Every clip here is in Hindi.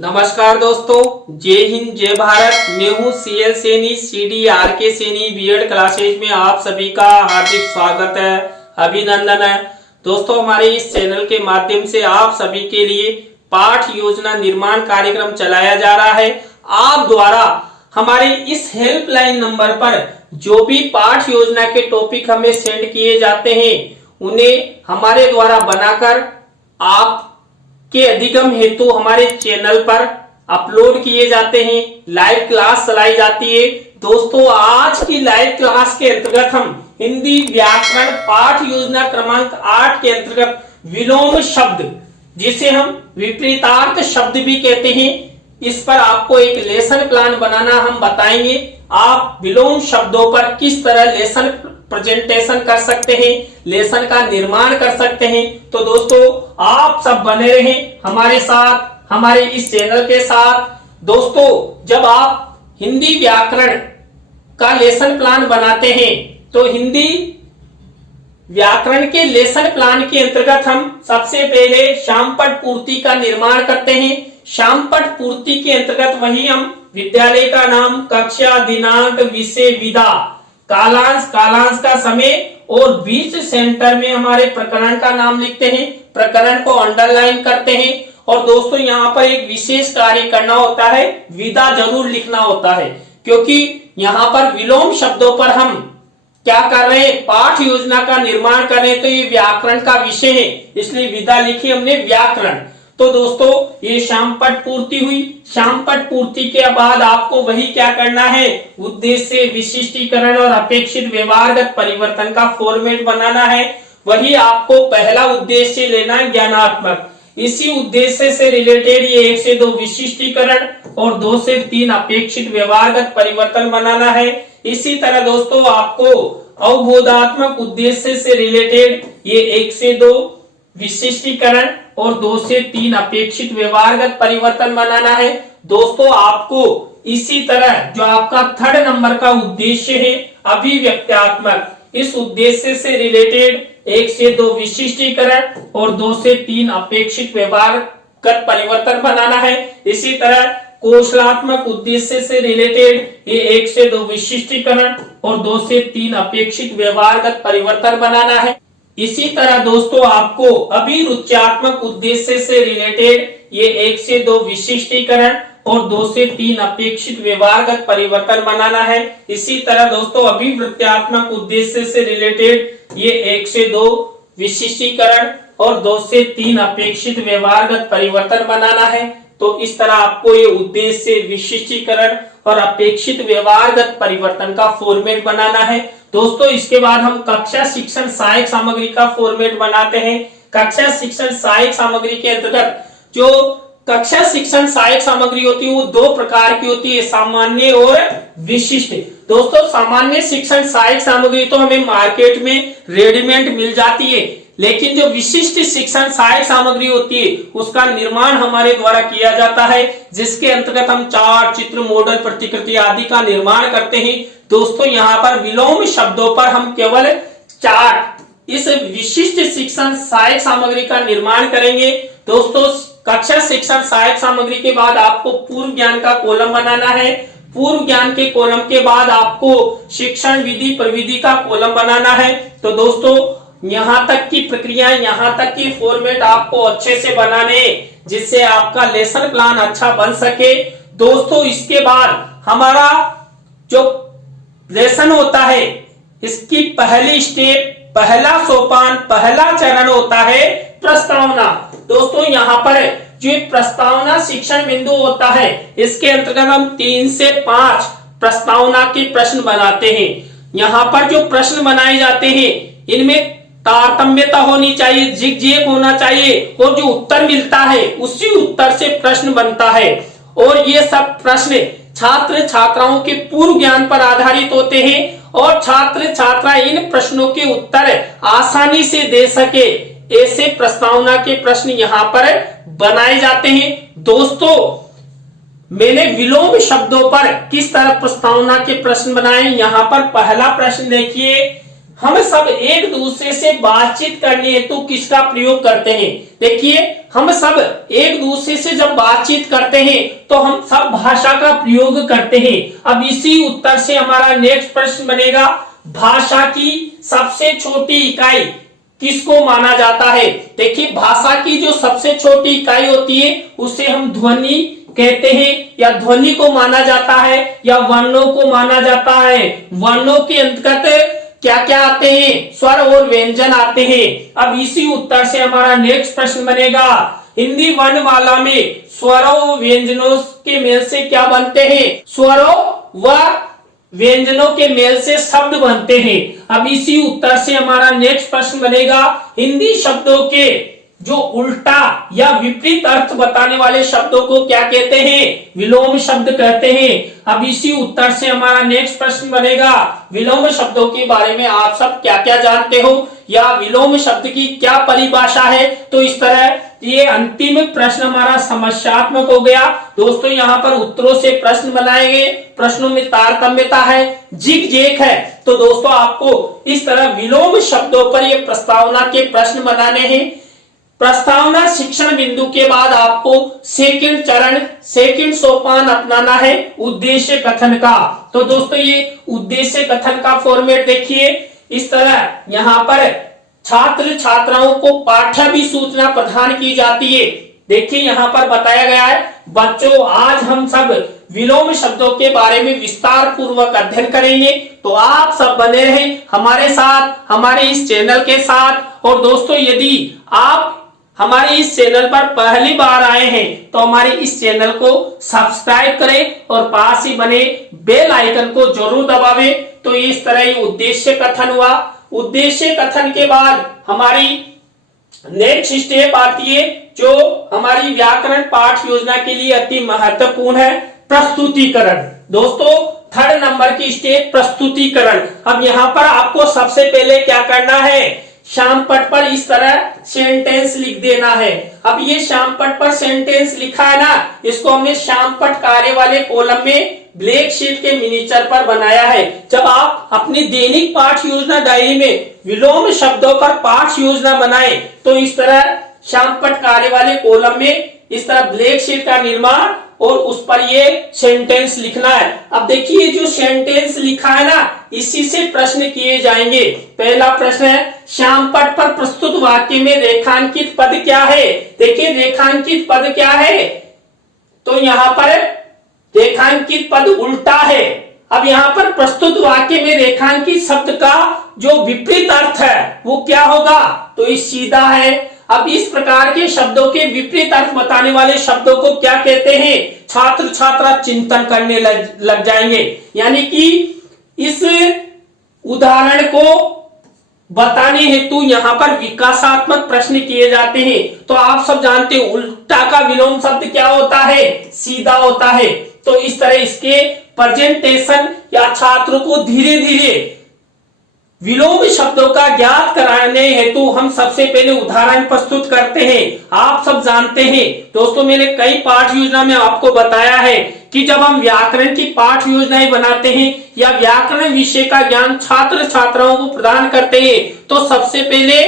नमस्कार दोस्तों, जय हिंद जय भारत। मैं हूँ CL Saini, CDRK Saini BEd classes में आप सभी का हार्दिक स्वागत है, अभिनंदन है। दोस्तों, हमारे इस चैनल के माध्यम से आप सभी के लिए पाठ योजना निर्माण कार्यक्रम चलाया जा रहा है। आप द्वारा हमारे इस हेल्पलाइन नंबर पर जो भी पाठ योजना के टॉपिक हमें सेंड किए जाते हैं, उन्हें हमारे द्वारा बनाकर आप के अधिगम हेतु हमारे चैनल पर अपलोड किए जाते हैं। लाइव क्लास चलाई जाती है। दोस्तों, आज की लाइव क्लास के अंतर्गत हम हिंदी व्याकरण पाठ योजना क्रमांक 8 के अंतर्गत विलोम शब्द, जिसे हम विपरीतार्थ शब्द भी कहते हैं, इस पर आपको एक लेसन प्लान बनाना हम बताएंगे। आप विलोम शब्दों पर किस तरह लेसन प्रेजेंटेशन कर सकते हैं, लेसन का निर्माण कर सकते हैं। तो दोस्तों, आप सब बने रहें हमारे साथ, हमारे इस चैनल के साथ। दोस्तों, जब आप हिंदी व्याकरण का लेसन प्लान बनाते हैं तो हिंदी व्याकरण के लेसन प्लान के अंतर्गत हम सबसे पहले शामपट पूर्ति का निर्माण करते हैं। शामपट पूर्ति के अंतर्गत वही हम विद्यालय का नाम, कक्षा, दिनांक, विषय, विधा, कालांश, कालांश का समय और बीच सेंटर में हमारे प्रकरण का नाम लिखते हैं। प्रकरण को अंडरलाइन करते हैं। और दोस्तों, यहाँ पर एक विशेष कार्य करना होता है, विधा जरूर लिखना होता है, क्योंकि यहाँ पर विलोम शब्दों पर हम क्या कर रहे हैं, पाठ योजना का निर्माण कर रहे हैं। तो ये व्याकरण का विषय है, इसलिए विधा लिखी हमने व्याकरण। तो दोस्तों, ये शामपट पूर्ति हुई। शामपट पूर्ति के बाद आपको वही क्या करना है, उद्देश्य, विशिष्टीकरण और अपेक्षित व्यवहारगत परिवर्तन का फॉर्मेट बनाना है। वही आपको पहला उद्देश्य लेना है, ज्ञानात्मक। इसी उद्देश्य से रिलेटेड ये 1 से 2 विशिष्टीकरण और 2 से 3 अपेक्षित व्यवहारगत परिवर्तन बनाना है। इसी तरह दोस्तों, आपको अवबोधात्मक उद्देश्य से रिलेटेड ये 1 से 2 विशिष्टीकरण और 2 से 3 अपेक्षित व्यवहारगत परिवर्तन बनाना है। दोस्तों, आपको इसी तरह जो आपका 3rd नंबर का उद्देश्य है, अभिव्यक्त्यात्मक, इस उद्देश्य से रिलेटेड 1 से 2 विशिष्टीकरण और 2 से 3 अपेक्षित व्यवहारगत परिवर्तन बनाना है। इसी तरह कौशलात्मक उद्देश्य से रिलेटेड ये 1 से 2 विशिष्टीकरण और 2 से 3 अपेक्षित व्यवहारगत परिवर्तन बनाना है। इसी तरह दोस्तों, आपको अभिरुच्यात्मक उद्देश्य से रिलेटेड ये 1 से 2 विशिष्टीकरण और 2 से 3 अपेक्षित व्यवहारगत परिवर्तन बनाना है। इसी तरह दोस्तों, अभिवृत्त्यात्मक उद्देश्य से रिलेटेड ये 1 से 2 विशिष्टीकरण और 2 से 3 अपेक्षित व्यवहारगत परिवर्तन बनाना है। तो इस तरह आपको ये उद्देश्य, विशिष्टीकरण और अपेक्षित व्यवहारगत परिवर्तन का फॉर्मेट बनाना है। दोस्तों, इसके बाद हम कक्षा शिक्षण सहायक सामग्री का फॉर्मेट बनाते हैं। कक्षा शिक्षण सहायक सामग्री के अंतर्गत जो कक्षा शिक्षण सहायक सामग्री होती है वो 2 प्रकार की होती है, सामान्य और विशिष्ट। दोस्तों, सामान्य शिक्षण सहायक सामग्री तो हमें मार्केट में रेडीमेड मिल जाती है, लेकिन जो विशिष्ट शिक्षण सहायक सामग्री होती है उसका निर्माण हमारे द्वारा किया जाता है, जिसके अंतर्गत हम चार्ट, चित्र, मॉडल, प्रतिकृति आदि का निर्माण करते हैं। दोस्तों, यहाँ पर विलोम शब्दों पर हम केवल चार्ट, इस विशिष्ट शिक्षण सहायक सामग्री का निर्माण करेंगे। दोस्तों, कक्षा शिक्षण सहायक सामग्री के बाद आपको पूर्व ज्ञान का कॉलम बनाना है। पूर्व ज्ञान के कॉलम के बाद आपको शिक्षण विधि प्रविधि का कॉलम बनाना है। तो दोस्तों, यहाँ तक की प्रक्रिया, यहाँ तक की फॉर्मेट आपको अच्छे से बनाने, जिससे आपका लेसन प्लान अच्छा बन सके। दोस्तों, इसके बाद हमारा जो लेसन होता है, इसकी पहली स्टेप, पहला सोपान, पहला चरण होता है प्रस्तावना। दोस्तों, यहाँ पर जो प्रस्तावना शिक्षण बिंदु होता है, इसके अंतर्गत हम 3 से 5 प्रस्तावना के प्रश्न बनाते हैं। यहाँ पर जो प्रश्न बनाए जाते हैं, इनमें तारतम्यता होनी चाहिए, जिग होना चाहिए, और जो उत्तर मिलता है उसी उत्तर से प्रश्न बनता है। और ये सब प्रश्न छात्र छात्राओं के पूर्व ज्ञान पर आधारित होते हैं और छात्र छात्रा इन प्रश्नों के उत्तर आसानी से दे सके, ऐसे प्रस्तावना के प्रश्न यहाँ पर बनाए जाते हैं। दोस्तों, मैंने विलोम शब्दों पर किस तरह प्रस्तावना के प्रश्न बनाए, यहाँ पर पहला प्रश्न देखिए, हम सब एक दूसरे से बातचीत करने हेतु किसका प्रयोग करते हैं? देखिए, हम सब एक दूसरे से जब बातचीत करते हैं तो हम सब भाषा का प्रयोग करते हैं। अब इसी उत्तर से हमारा नेक्स्ट प्रश्न बनेगा, भाषा की सबसे छोटी इकाई किसको माना जाता है? देखिए, भाषा की जो सबसे छोटी इकाई होती है उसे हम ध्वनि कहते हैं, या ध्वनि को माना जाता है, या वर्णों को माना जाता है। वर्णों के अंतर्गत क्या क्या आते हैं? स्वर और व्यंजन आते हैं। अब इसी उत्तर से हमारा नेक्स्ट प्रश्न बनेगा, हिंदी वर्णमाला में स्वरों व व्यंजनों के मेल से क्या बनते हैं? स्वरों व व्यंजनों के मेल से शब्द बनते हैं। अब इसी उत्तर से हमारा नेक्स्ट प्रश्न बनेगा, हिंदी शब्दों के जो उल्टा या विपरीत अर्थ बताने वाले शब्दों को क्या कहते हैं? विलोम शब्द कहते हैं। अब इसी उत्तर से हमारा नेक्स्ट प्रश्न बनेगा, विलोम शब्दों के बारे में आप सब क्या क्या जानते हो, या विलोम शब्द की क्या परिभाषा है? तो इस तरह ये अंतिम प्रश्न हमारा समस्यात्मक हो गया। दोस्तों, यहाँ पर उत्तरों से प्रश्न बनाएंगे, प्रश्नों में तारतम्यता है, जिग जेक है। तो दोस्तों, आपको इस तरह विलोम शब्दों पर ये प्रस्तावना के प्रश्न बनाने हैं। प्रस्तावना शिक्षण बिंदु के बाद आपको सेकंड चरण, सेकंड सोपान अपनाना है उद्देश्य कथन का। तो दोस्तों, ये उद्देश्य कथन का फॉर्मेट देखिए, इस तरह यहाँ पर छात्र छात्राओं को पाठ्याभिसूचना प्रदान की जाती है। देखिए, यहाँ पर बताया गया है, बच्चों आज हम सब विलोम शब्दों के बारे में विस्तार पूर्वक अध्ययन करेंगे, तो आप सब बने रहें हमारे साथ, हमारे इस चैनल के साथ। और दोस्तों, यदि आप हमारे इस चैनल पर पहली बार आए हैं तो हमारे इस चैनल को सब्सक्राइब करें और पास ही बने बेल आइकन को जरूर दबावें। तो इस तरह ही उद्देश्य कथन हुआ। उद्देश्य कथन के बाद हमारी नेक्स्ट स्टेप आती है, जो हमारी व्याकरण पाठ योजना के लिए अति महत्वपूर्ण है, प्रस्तुतिकरण। दोस्तों, थर्ड नंबर की स्टेप प्रस्तुतिकरण। अब यहाँ पर आपको सबसे पहले क्या करना है, श्यामपट पर इस तरह सेंटेंस लिख देना है। अब ये श्यामपट पर सेंटेंस लिखा है ना, इसको हमने श्यामपट कार्य वाले कॉलम में ब्लैक शीट के मिनीचर पर बनाया है। जब आप अपनी दैनिक पाठ योजना डायरी में विलोम शब्दों पर पाठ योजना बनाएं तो इस तरह श्यामपट कार्य वाले कॉलम में इस तरह ब्लैक शीट का निर्माण और उस पर ये सेंटेंस लिखना है। अब देखिए, जो सेंटेंस लिखा है ना, इसी से प्रश्न किए जाएंगे। पहला प्रश्न है, श्यामपट पर प्रस्तुत वाक्य में रेखांकित पद क्या है? देखिए, रेखांकित पद क्या है? तो यहाँ पर रेखांकित पद उल्टा है। अब यहाँ पर प्रस्तुत वाक्य में रेखांकित शब्द का जो विपरीत अर्थ है वो क्या होगा? तो ये सीधा है। अब इस प्रकार के शब्दों के विपरीत अर्थ बताने वाले शब्दों को क्या कहते हैं? छात्र छात्रा चिंतन करने लग जाएंगे। यानी कि इस उदाहरण को बताने हेतु यहाँ पर विकासात्मक प्रश्न किए जाते हैं। तो आप सब जानते हैं उल्टा का विलोम शब्द क्या होता है? सीधा होता है। तो इस तरह इसके प्रेजेंटेशन या छात्रों को धीरे धीरे विलोम शब्दों का ज्ञात कराने हेतु हम सबसे पहले उदाहरण प्रस्तुत करते हैं। आप सब जानते हैं दोस्तों, मैंने कई पाठ योजना में आपको बताया है कि जब हम व्याकरण की पाठ योजनाएं बनाते हैं या व्याकरण विषय का ज्ञान छात्र छात्राओं को प्रदान करते हैं तो सबसे पहले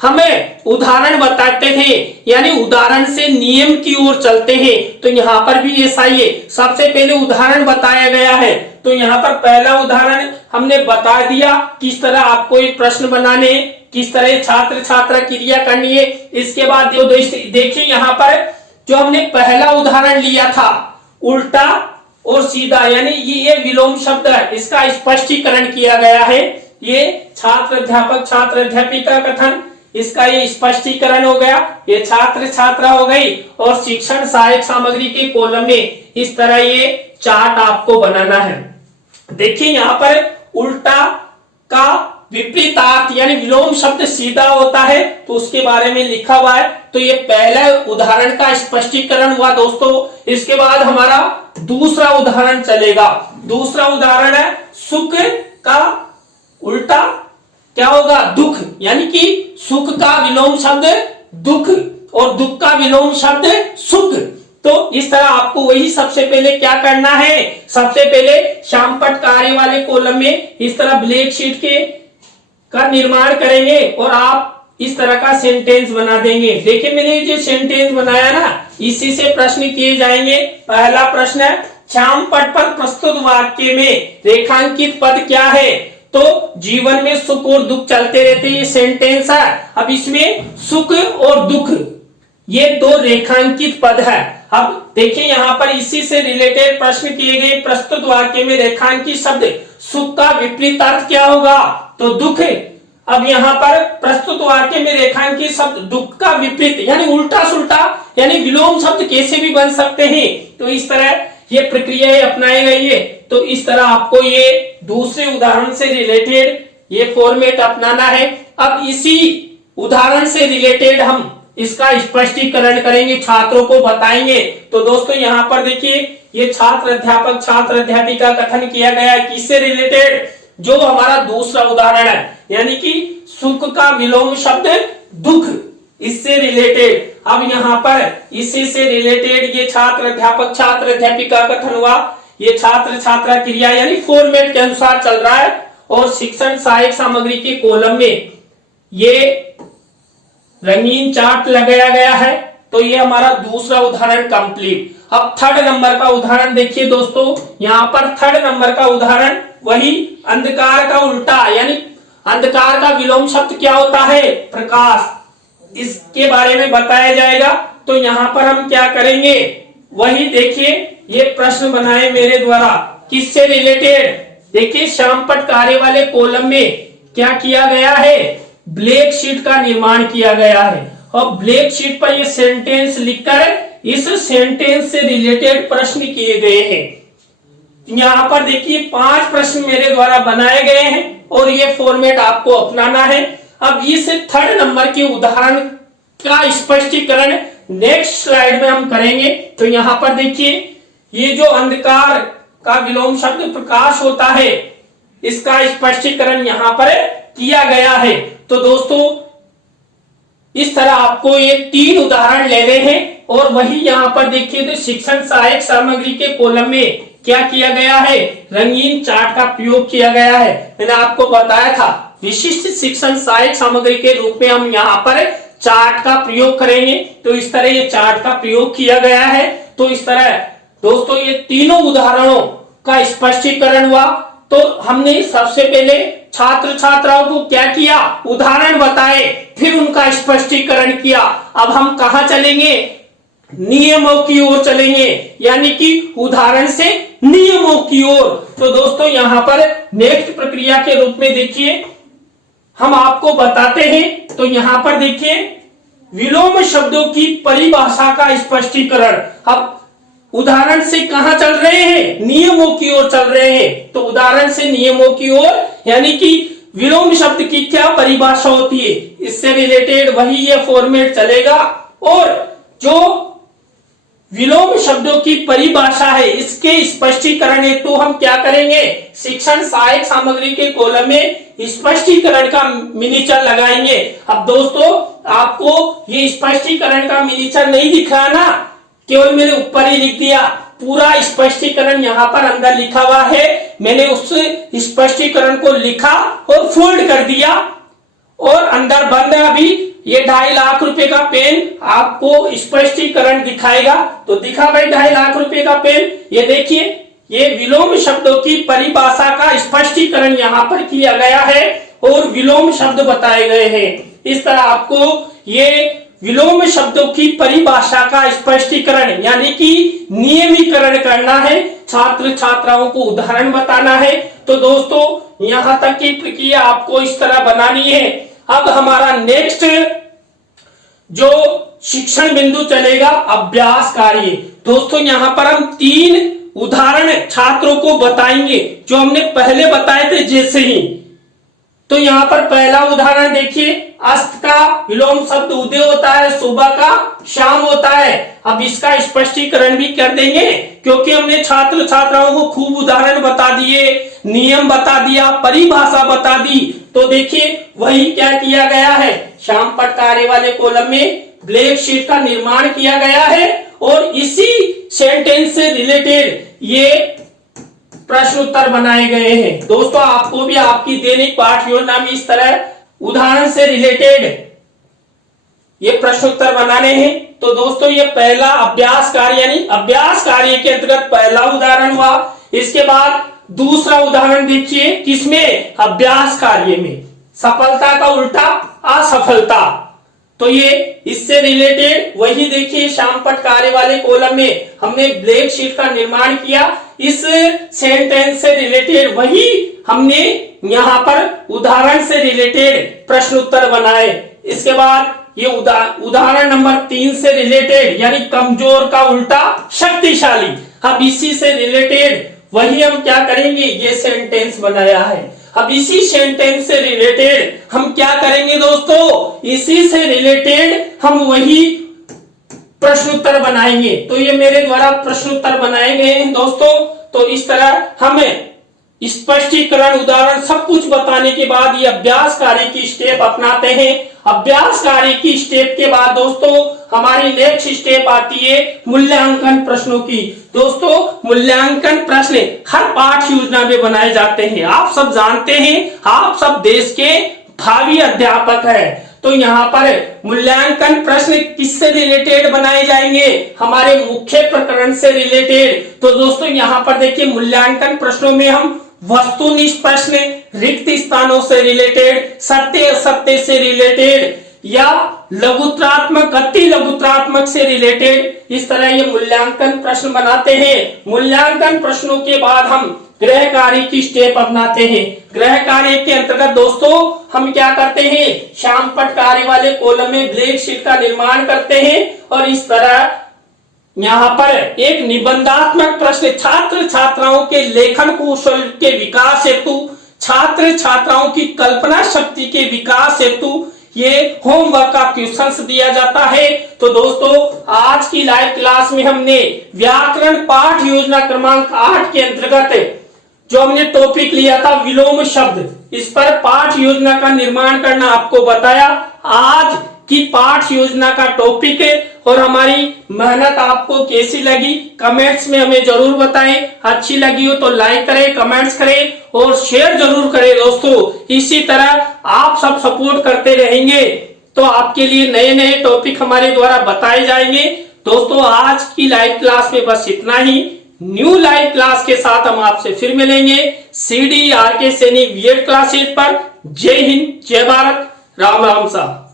हमें उदाहरण बताते थे, यानी उदाहरण से नियम की ओर चलते हैं। तो यहाँ पर भी ऐसा ही है, सबसे पहले उदाहरण बताया गया है। तो यहाँ पर पहला उदाहरण हमने बता दिया किस तरह आपको एक प्रश्न बनाने, किस तरह छात्र छात्रा क्रिया करनी है। इसके बाद देखिए, यहाँ पर जो हमने पहला उदाहरण लिया था उल्टा और सीधा, यानी ये विलोम शब्द है, इसका स्पष्टीकरण किया गया है। ये छात्र अध्यापक छात्र अध्यापिका कथन, इसका ये स्पष्टीकरण हो गया। ये छात्र छात्रा हो गई। और शिक्षण सहायक सामग्री के कॉलम में इस तरह ये चार्ट आपको बनाना है। देखिए, यहाँ पर उल्टा का विपरीतार्थ यानी विलोम शब्द सीधा होता है, तो उसके बारे में लिखा हुआ है। तो ये पहला उदाहरण का स्पष्टीकरण हुआ दोस्तों। इसके बाद हमारा दूसरा उदाहरण चलेगा। दूसरा उदाहरण है सुख का उल्टा क्या होगा? दुख, यानी कि सुख का विलोम शब्द दुख और दुख का विलोम शब्द सुख। तो इस तरह आपको वही सबसे पहले क्या करना है, सबसे पहले श्यामपट कार्य वाले कॉलम में इस तरह ब्लैक शीट के का निर्माण करेंगे और आप इस तरह का सेंटेंस बना देंगे। देखिए मैंने जो सेंटेंस बनाया ना, इसी से प्रश्न किए जाएंगे। पहला प्रश्न है, श्याम पट पर प्रस्तुत वाक्य में रेखांकित पद क्या है? तो जीवन में सुख और दुख चलते रहते, ये सेंटेंस है। अब इसमें सुख और दुख ये दो रेखांकित पद है। अब देखिए यहाँ पर इसी से रिलेटेड प्रश्न किए गए। प्रस्तुत वाक्य में रेखांकित शब्द सुख का विपरीत अर्थ क्या होगा? तो दुख। अब यहाँ पर प्रस्तुत वाक्य में रेखांकित शब्द दुख का विपरीत यानी उल्टा सुल्टा यानी विलोम शब्द कैसे भी बन सकते हैं। तो इस तरह ये प्रक्रिया अपनाई गई है। तो इस तरह आपको ये दूसरे उदाहरण से रिलेटेड ये फॉर्मेट अपनाना है। अब इसी उदाहरण से रिलेटेड हम इसका स्पष्टीकरण करेंगे, छात्रों को बताएंगे। तो दोस्तों यहाँ पर देखिए ये छात्र अध्यापक छात्र अध्यापिका कथन किया गया है किससे रिलेटेड? जो हमारा दूसरा उदाहरण है यानी कि सुख का विलोम शब्द दुख, इससे रिलेटेड। अब यहाँ पर इसी से रिलेटेड ये छात्र अध्यापक छात्र अध्यापिका कथन हुआ, ये छात्र छात्रा क्रिया यानी फॉर्मेट के अनुसार चल रहा है। और शिक्षण सहायक सामग्री के कॉलम में ये रंगीन चार्ट लगाया गया है। तो ये हमारा दूसरा उदाहरण कंप्लीट। अब थर्ड नंबर का उदाहरण देखिए दोस्तों, यहाँ पर थर्ड नंबर का उदाहरण वही अंधकार का उल्टा यानी अंधकार का विलोम शब्द क्या होता है? प्रकाश, इसके बारे में बताया जाएगा। तो यहाँ पर हम क्या करेंगे वही देखिए, ये प्रश्न बनाए मेरे द्वारा किससे रिलेटेड? देखिए श्यामपट्ट कार्य वाले कॉलम में क्या किया गया है? ब्लैक शीट का निर्माण किया गया है और ब्लैक शीट पर ये सेंटेंस लिखकर इस सेंटेंस से रिलेटेड प्रश्न किए गए हैं। यहाँ पर देखिए 5 प्रश्न मेरे द्वारा बनाए गए हैं और ये फॉर्मेट आपको अपनाना है। अब इस थर्ड नंबर के उदाहरण का स्पष्टीकरण नेक्स्ट स्लाइड में हम करेंगे। तो यहाँ पर देखिए ये जो अंधकार का विलोम शब्द प्रकाश होता है, इसका स्पष्टीकरण यहाँ पर किया गया है। तो दोस्तों इस तरह आपको ये 3 उदाहरण लेने हैं और वही यहाँ पर देखिए तो शिक्षण सहायक सामग्री के कॉलम में क्या किया गया है? रंगीन चार्ट का प्रयोग किया गया है। मैंने आपको बताया था विशिष्ट शिक्षण सहायक सामग्री के रूप में हम यहाँ पर चार्ट का प्रयोग करेंगे। तो इस तरह ये चार्ट का प्रयोग किया गया है। तो इस तरह दोस्तों ये तीनों उदाहरणों का स्पष्टीकरण हुआ। तो हमने सबसे पहले छात्र छात्राओं को क्या किया? उदाहरण बताए, फिर उनका स्पष्टीकरण किया। अब हम कहाँ चलेंगे? नियमों की ओर चलेंगे, यानी कि उदाहरण से नियमों की ओर। तो दोस्तों यहाँ पर नेक्स्ट प्रक्रिया के रूप में देखिए हम आपको बताते हैं। तो यहाँ पर देखिए विलोम शब्दों की परिभाषा का स्पष्टीकरण। अब उदाहरण से कहां चल रहे हैं? नियमों की ओर चल रहे हैं। तो उदाहरण से नियमों की ओर यानी कि विलोम शब्द की क्या परिभाषा होती है, इससे रिलेटेड वही ये फॉर्मेट चलेगा। और जो विलोम शब्दों की परिभाषा है इसके स्पष्टीकरण हेतु तो हम क्या करेंगे? शिक्षण सहायक सामग्री के कॉलम में स्पष्टीकरण का मिनीचर लगाएंगे। अब दोस्तों आपको ये स्पष्टीकरण का मिनीचर नहीं दिख रहा ना, केवल मैंने ऊपर ही लिख दिया, पूरा स्पष्टीकरण यहाँ पर अंदर लिखा हुआ है। मैंने उस स्पष्टीकरण को लिखा और फोल्ड कर दिया और अंदर बंद है। अभी ये 2.5 लाख रुपए का पेन आपको स्पष्टीकरण दिखाएगा। तो दिखा भाई 2.5 लाख रुपए का पेन, ये देखिए ये विलोम शब्दों की परिभाषा का स्पष्टीकरण यहाँ पर किया गया है और विलोम शब्द बताए गए हैं। इस तरह आपको ये विलोम शब्दों की परिभाषा का स्पष्टीकरण यानी कि नियमीकरण करना है, छात्र छात्राओं को उदाहरण बताना है। तो दोस्तों यहाँ तक की प्रक्रिया आपको इस तरह बनानी है। अब हमारा नेक्स्ट जो शिक्षण बिंदु चलेगा अभ्यास कार्य। दोस्तों यहाँ पर हम 3 उदाहरण छात्रों को बताएंगे जो हमने पहले बताए थे जैसे ही। तो यहाँ पर पहला उदाहरण देखिए, अस्त का विलोम शब्द उदय होता है, सुबह का शाम होता है। अब इसका स्पष्टीकरण भी कर देंगे क्योंकि हमने छात्र छात्राओं को खूब उदाहरण बता दिए, नियम बता दिया, परिभाषा बता दी। तो देखिए वही क्या किया गया है, श्यामपट्ट कार्य वाले कॉलम में ब्लैक शीट का निर्माण किया गया है और इसी सेंटेंस से रिलेटेड ये प्रश्न उत्तर बनाए गए हैं। दोस्तों आपको भी आपकी दैनिक पाठ योजना में इस तरह उदाहरण से रिलेटेड ये प्रश्न उत्तर बनाने हैं। तो दोस्तों ये पहला अभ्यास कार्य यानी अभ्यास कार्य के अंतर्गत पहला उदाहरण हुआ। इसके बाद दूसरा उदाहरण देखिए, किसमें? अभ्यास कार्य में। सफलता का उल्टा असफलता। तो ये इससे रिलेटेड वही देखिए श्यामपट्ट कार्य वाले कॉलम में हमने ब्लैक शीट का निर्माण किया। इस सेंटेंस से रिलेटेड वही हमने यहाँ पर उदाहरण से रिलेटेड प्रश्न उत्तर बनाए। इसके बाद ये उदाहरण नंबर 3 से रिलेटेड यानी कमजोर का उल्टा शक्तिशाली। अब इसी से रिलेटेड वही हम क्या करेंगे, ये सेंटेंस बनाया है। अब इसी सेंटेंस से रिलेटेड हम क्या करेंगे दोस्तों, इसी से रिलेटेड हम वही प्रश्न उत्तर बनाएंगे। तो ये मेरे द्वारा प्रश्न उत्तर बनाए गए हैं दोस्तों। तो इस तरह हमें स्पष्टीकरण उदाहरण सब कुछ बताने के बाद ये अभ्यास कार्य की स्टेप अपनाते हैं। अभ्यास कार्य की स्टेप के बाद दोस्तों हमारी नेक्स्ट स्टेप आती है मूल्यांकन प्रश्नों की। दोस्तों मूल्यांकन प्रश्न हर पाठ योजना में बनाए जाते हैं। आप सब जानते हैं, आप सब देश के भावी अध्यापक हैं। तो यहाँ पर मूल्यांकन प्रश्न किससे रिलेटेड बनाए जाएंगे, हमारे मुख्य प्रकरण से रिलेटेड। तो दोस्तों यहाँ पर देखिए मूल्यांकन प्रश्नों में हम वस्तुनिष्ठ प्रश्न, रिक्त स्थानों से रिलेटेड, सत्य असत्य से रिलेटेड या लघुत्रात्मक अति लघुत्रात्मक से रिलेटेड इस तरह ये मूल्यांकन प्रश्न बनाते हैं। मूल्यांकन प्रश्नों के बाद हम गृह कार्य की स्टेप अपनाते हैं। गृह कार्य के अंतर्गत दोस्तों हम क्या करते हैं, श्यामपट्ट कार्य वाले कॉलम में ब्लैक शीट का निर्माण करते हैं और इस तरह यहाँ पर एक निबंधात्मक प्रश्न छात्र छात्राओं के लेखन कौशल के विकास हेतु, छात्र छात्राओं की कल्पना शक्ति के विकास हेतु ये होमवर्क का क्वेश्चंस दिया जाता है। तो दोस्तों आज की लाइव क्लास में हमने व्याकरण पाठ योजना क्रमांक 8 के अंतर्गत जो हमने टॉपिक लिया था विलोम शब्द, इस पर पाठ योजना का निर्माण करना आपको बताया। आज की पाठ योजना का टॉपिक है और हमारी मेहनत आपको कैसी लगी कमेंट्स में हमें जरूर बताएं। अच्छी लगी हो तो लाइक करें, कमेंट्स करें और शेयर जरूर करें दोस्तों। इसी तरह आप सब सपोर्ट करते रहेंगे तो आपके लिए नए नए टॉपिक हमारे द्वारा बताए जाएंगे। दोस्तों आज की लाइव क्लास में बस इतना ही। न्यू लाइव क्लास के साथ हम आपसे फिर मिलेंगे CDRK सैनी बीएड क्लासेज पर। जय हिंद, जय भारत, राम राम साहब।